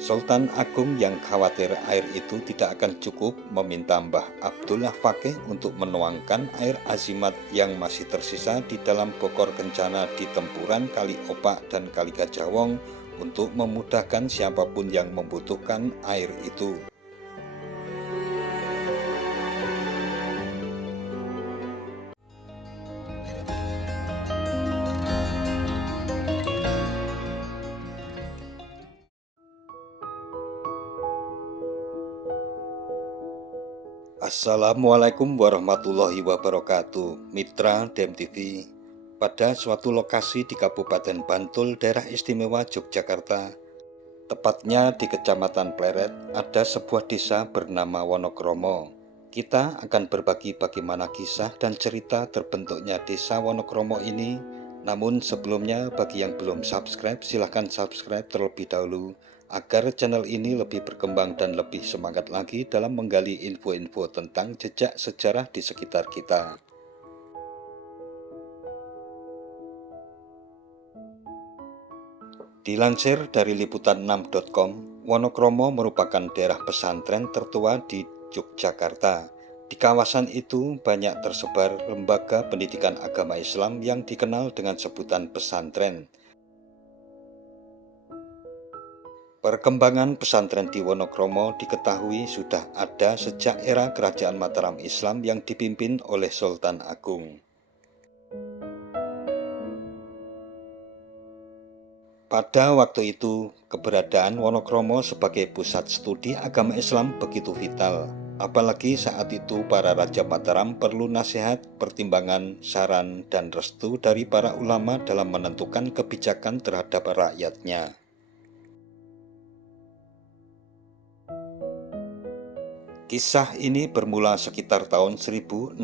Sultan Agung yang khawatir air itu tidak akan cukup meminta Mbah Abdullah Fakih untuk menuangkan air Azimat yang masih tersisa di dalam bokor kencana di tempuran Kali Opak dan Kali Gajahwong untuk memudahkan siapapun yang membutuhkan air itu. Assalamualaikum warahmatullahi wabarakatuh, Mitra DEM TV. Pada suatu lokasi di Kabupaten Bantul, Daerah Istimewa Yogyakarta, tepatnya di Kecamatan Pleret, ada sebuah desa bernama Wonokromo. Kita akan berbagi bagaimana kisah dan cerita terbentuknya desa Wonokromo ini. Namun sebelumnya, bagi yang belum subscribe, silahkan subscribe terlebih dahulu agar channel ini lebih berkembang dan lebih semangat lagi dalam menggali info-info tentang jejak sejarah di sekitar kita. Dilansir dari liputan6.com, Wonokromo merupakan daerah pesantren tertua di Yogyakarta. Di kawasan itu banyak tersebar lembaga pendidikan agama Islam yang dikenal dengan sebutan pesantren. Perkembangan pesantren di Wonokromo diketahui sudah ada sejak era Kerajaan Mataram Islam yang dipimpin oleh Sultan Agung. Pada waktu itu, keberadaan Wonokromo sebagai pusat studi agama Islam begitu vital. Apalagi saat itu para Raja Mataram perlu nasihat, pertimbangan, saran, dan restu dari para ulama dalam menentukan kebijakan terhadap rakyatnya. Kisah ini bermula sekitar tahun 1600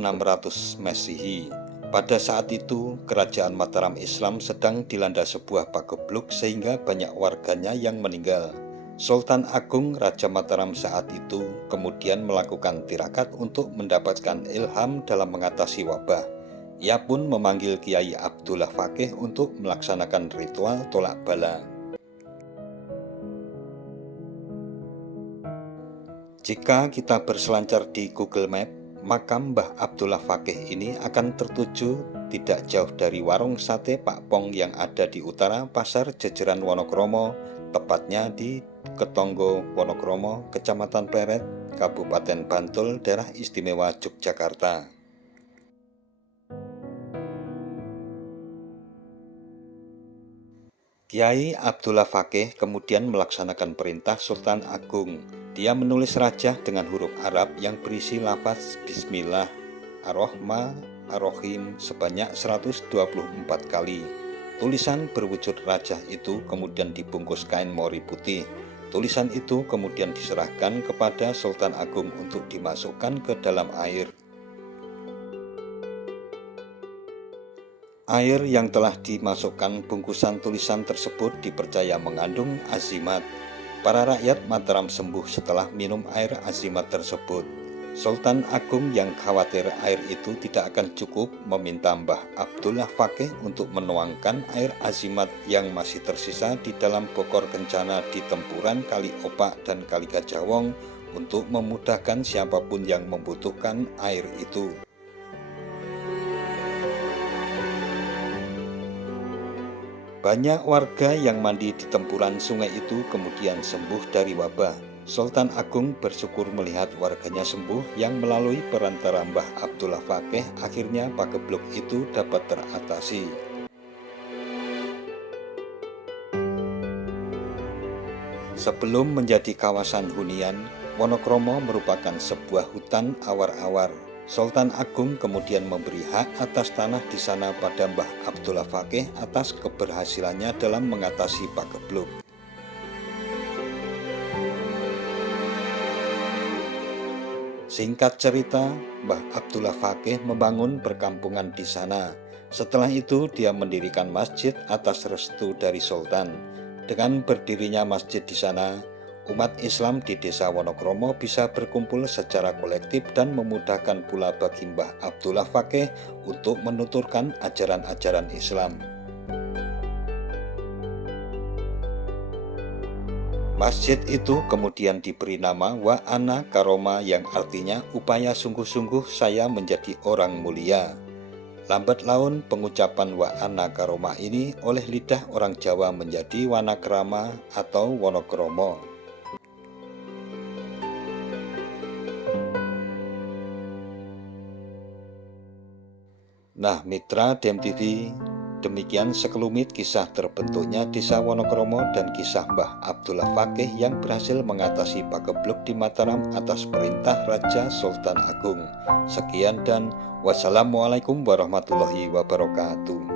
Masehi. Pada saat itu, Kerajaan Mataram Islam sedang dilanda sebuah pagebluk sehingga banyak warganya yang meninggal. Sultan Agung Raja Mataram saat itu kemudian melakukan tirakat untuk mendapatkan ilham dalam mengatasi wabah. Ia pun memanggil Kiai Abdullah Fakih untuk melaksanakan ritual tolak bala. Jika kita berselancar di Google Map, makam Mbah Abdullah Fakih ini akan tertuju tidak jauh dari warung sate Pak Pong yang ada di utara Pasar Jejeran Wonokromo, tepatnya di Ketonggo Wonokromo, Kecamatan Pleret, Kabupaten Bantul, Daerah Istimewa Yogyakarta. Kiai Abdullah Fakih kemudian melaksanakan perintah Sultan Agung. Dia menulis rajah dengan huruf Arab yang berisi lafaz Bismillah Ar-Rahim sebanyak 124 kali. Tulisan berwujud rajah itu kemudian dibungkus kain mori putih. Tulisan itu kemudian diserahkan kepada Sultan Agung untuk dimasukkan ke dalam air. Air yang telah dimasukkan bungkusan tulisan tersebut dipercaya mengandung azimat. Para rakyat Mataram sembuh setelah minum air azimat tersebut. Sultan Agung yang khawatir air itu tidak akan cukup meminta Mbah Abdullah Fakih untuk menuangkan air azimat yang masih tersisa di dalam bokor kencana di tempuran Kali Opak dan Kali Gajahwong untuk memudahkan siapapun yang membutuhkan air itu. Banyak warga yang mandi di tempuran sungai itu kemudian sembuh dari wabah. Sultan Agung bersyukur melihat warganya sembuh yang melalui perantara Mbah Abdullah Fakih akhirnya pagebluk itu dapat teratasi. Sebelum menjadi kawasan hunian, Wonokromo merupakan sebuah hutan awar-awar. Sultan Agung kemudian memberi hak atas tanah di sana pada Mbah Abdullah Fakih atas keberhasilannya dalam mengatasi pagebluk. Singkat cerita, Mbah Abdullah Fakih membangun perkampungan di sana. Setelah itu dia mendirikan masjid atas restu dari Sultan. Dengan berdirinya masjid di sana, umat Islam di desa Wonokromo bisa berkumpul secara kolektif dan memudahkan pula bagi Mbah Abdullah Fakih untuk menuturkan ajaran-ajaran Islam. Masjid itu kemudian diberi nama Wa Ana Karoma yang artinya upaya sungguh-sungguh saya menjadi orang mulia. Lambat laun pengucapan Wa Ana Karoma ini oleh lidah orang Jawa menjadi Wanakrama atau Wonokromo. Nah, mitra DMTV, demikian sekelumit kisah terbentuknya Desa Wonokromo dan kisah Mbah Abdullah Fakih yang berhasil mengatasi pagebluk di Mataram atas perintah Raja Sultan Agung. Sekian dan wassalamualaikum warahmatullahi wabarakatuh.